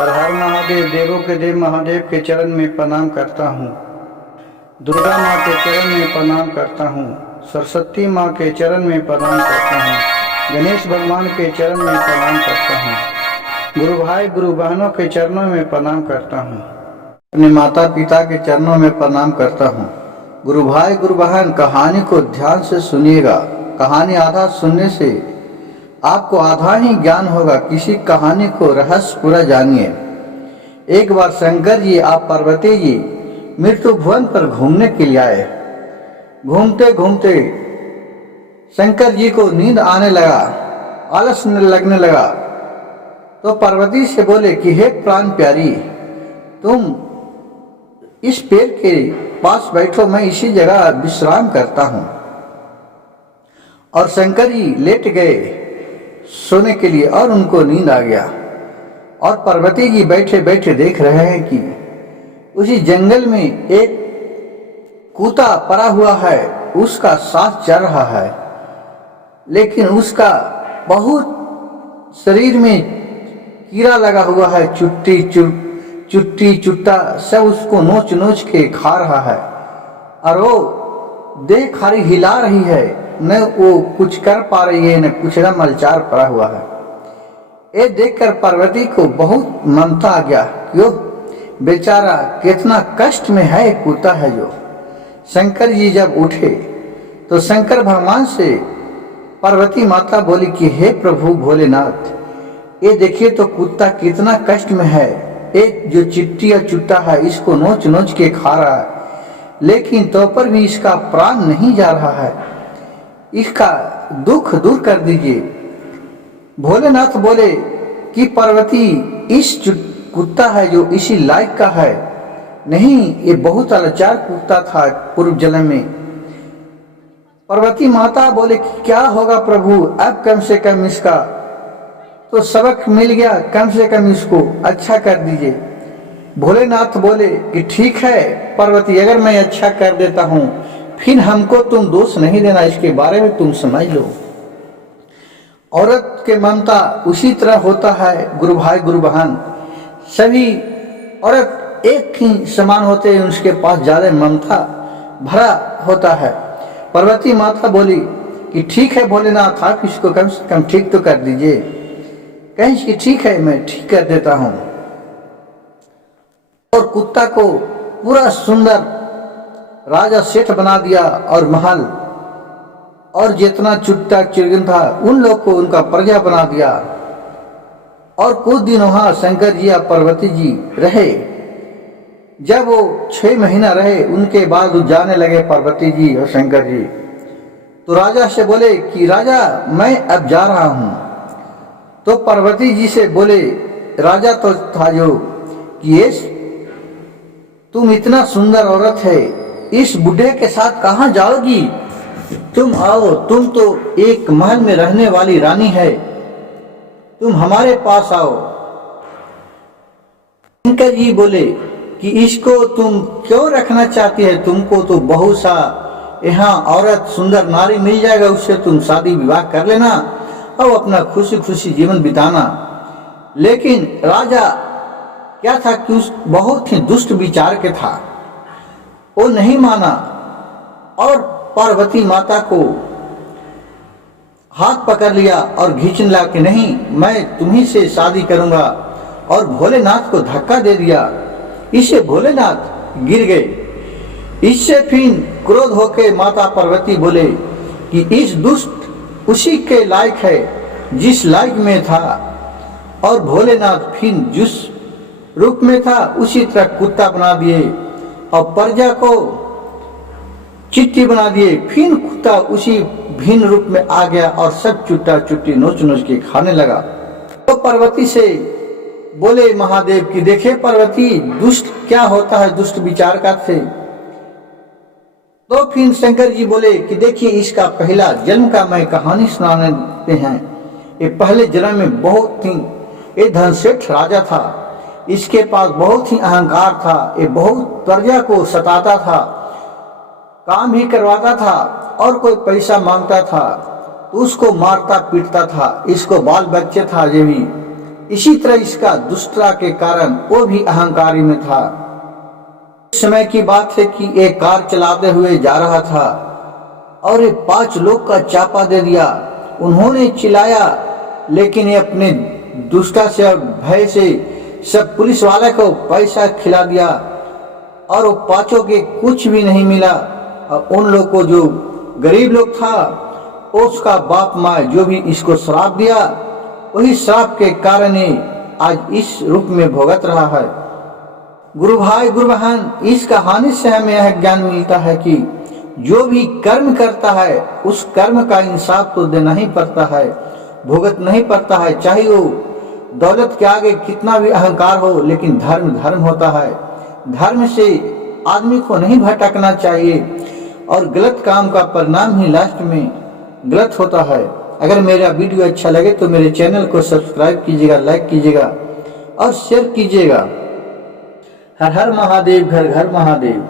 हर हर महादेव, देवों के देव महादेव के चरण में प्रणाम करता हूँ। दुर्गा माँ के चरण में प्रणाम करता हूँ। सरस्वती माँ के चरण में प्रणाम करता हूँ। गणेश भगवान के चरण में प्रणाम करता हूँ। गुरु भाई गुरु बहनों के चरणों में प्रणाम करता हूँ। अपने माता पिता के चरणों में प्रणाम करता हूँ। गुरु भाई गुरु बहन, कहानी को ध्यान से सुनिएगा। कहानी आधा सुनने से आपको आधा ही ज्ञान होगा। किसी कहानी को रहस्य पूरा जानिए। एक बार शंकर जी आप पार्वती जी मृत्यु भुवन पर घूमने के लिए आए। घूमते घूमते शंकर जी को नींद आने लगा, आलस लगने लगा। तो पार्वती से बोले कि हे प्राण प्यारी, तुम इस पेड़ के पास बैठो, मैं इसी जगह विश्राम करता हूँ। और शंकर जी लेट गए सोने के लिए और उनको नींद आ गया। और पार्वती जी बैठे बैठे देख रहे हैं कि उसी जंगल में एक कूता पड़ा हुआ है, उसका सांस चल रहा है, लेकिन उसका बहुत शरीर में कीड़ा लगा हुआ है। चुट्टी चुट्टा सब उसको नोच नोच के खा रहा है। और वो देह खाली हिला रही है, न वो कुछ कर पा रही है, न कुछ मलचार पड़ा हुआ है। ये देखकर पार्वती को बहुत ममता आ गया। क्यों बेचारा कितना कष्ट में है, कूता है जो। शंकर जी जब उठे तो शंकर भगवान से पार्वती माता बोली कि हे प्रभु भोलेनाथ, ये देखिए तो कुत्ता कितना कष्ट में है। एक जो चिट्टी और चुट्टा है इसको नोच नोच के खा रहा है, लेकिन तो पर भी इसका प्राण नहीं जा रहा है। इसका दुख दूर कर दीजिए। भोलेनाथ बोले कि पार्वती, इस कुत्ता है जो इसी लायक का है नहीं, ये बहुत लाचार कुत्ता था पूर्व जन्म में। पार्वती माता बोले कि क्या होगा प्रभु, अब कम से कम इसका तो सबक मिल गया, कम से कम इसको अच्छा कर दीजिए। भोलेनाथ बोले कि ठीक है पार्वती, अगर मैं अच्छा कर देता हूँ फिर हमको तुम दोष नहीं देना, इसके बारे में तुम समझ लो। औरत के ममता उसी तरह होता है। गुरु भाई गुरु बहन, सभी औरत एक ही समान होते हैं, उसके पास ज्यादा ममता भरा होता है। पार्वती माता बोली कि ठीक है भोलेनाथ, आप इसको कम से कम ठीक तो कर दीजिए। कहीं कि ठीक है मैं ठीक कर देता हूँ। और कुत्ता को पूरा सुंदर राजा सेठ बना दिया और महल और जितना चुट्टा चिरगिन था उन लोग को उनका प्रजा बना दिया। और कुछ दिन वहां शंकर जी और पार्वती जी रहे। जब वो 6 महीना रहे, उनके बाद जाने लगे पार्वती जी और शंकर जी। तो राजा से बोले कि राजा मैं अब जा रहा हूं। तो पार्वती जी से बोले, राजा तो था जो कि ये तुम इतना सुंदर औरत है, इस बुढ़े के साथ कहाँ जाओगी? तुम आओ, तुम तो एक महल में रहने वाली रानी है, तुम हमारे पास आओ। शंकर जी बोले कि इसको तुम क्यों रखना चाहती है? तुमको तो बहुत सा यहाँ औरत सुंदर नारी मिल जाएगा, उससे तुम शादी विवाह कर लेना और अपना खुशी खुशी जीवन बिताना। लेकिन राजा क्या था कि उस बहुत ही दुष्ट विचार के था, वो नहीं माना और पार्वती माता को हाथ पकड़ लिया और खींचने लगा कि नहीं, मैं तुम्ही से शादी करूंगा। और भोलेनाथ को धक्का दे दिया। इससे भोलेनाथ गिर गए। इससे फिर क्रोध होकर माता पार्वती बोले कि इस दुष्ट उसी के लायक है जिस लायक में था। और भोलेनाथ फिर जिस रूप में था उसी तरह कुत्ता बना दिए और प्रजा को चिट्टी बना दिए। फिर कुत्ता उसी भिन्न रूप में आ गया और सब चुट्टा चुट्टी नोच नोच के खाने लगा। तो पार्वती से बोले महादेव कि देखे पार्वती, दुष्ट क्या होता है, दुष्ट विचार का थे। तो फिर शंकर जी बोले कि देखिए इसका पहला जन्म का मैं कहानी सुनाते हैं। ये पहले जन्म में बहुत ही ये धनसेठ राजा था। इसके पास बहुत ही अहंकार था। ये बहुत प्रजा को सताता था, काम भी करवाता था और कोई पैसा मांगता था तो उसको मारता पीटता था। इसको बाल बच्चे था ये भी, इसी तरह इसका दुष्टता के कारण वो भी अहंकारी में था। उस समय की बात है कि एक कार चलाते हुए जा रहा था और ये 5 लोग का चापा दे दिया। उन्होंने चिल्लाया, लेकिन ये अपने दुष्टता से और भय से सब पुलिस वाले को पैसा खिला दिया और वो 5 के कुछ भी नहीं मिला। और उन लोग को जो गरीब लोग था, उसका बाप माँ जो भी इसको श्राप दिया, वही श्राप के कारण आज इस रूप में भुगत रहा है। गुरु भाई गुरु बहन, इस कहानी से हमें यह ज्ञान मिलता है कि जो भी कर्म करता है उस कर्म का इंसाफ तो देना ही पड़ता है, भुगतना ही पड़ता है। चाहे वो दौलत के आगे कितना भी अहंकार हो, लेकिन धर्म धर्म होता है। धर्म से आदमी को नहीं भटकना चाहिए और गलत काम का परिणाम ही लास्ट में गलत होता है। अगर मेरा वीडियो अच्छा लगे तो मेरे चैनल को सब्सक्राइब कीजिएगा, लाइक कीजिएगा और शेयर कीजिएगा। हर हर महादेव, घर घर महादेव।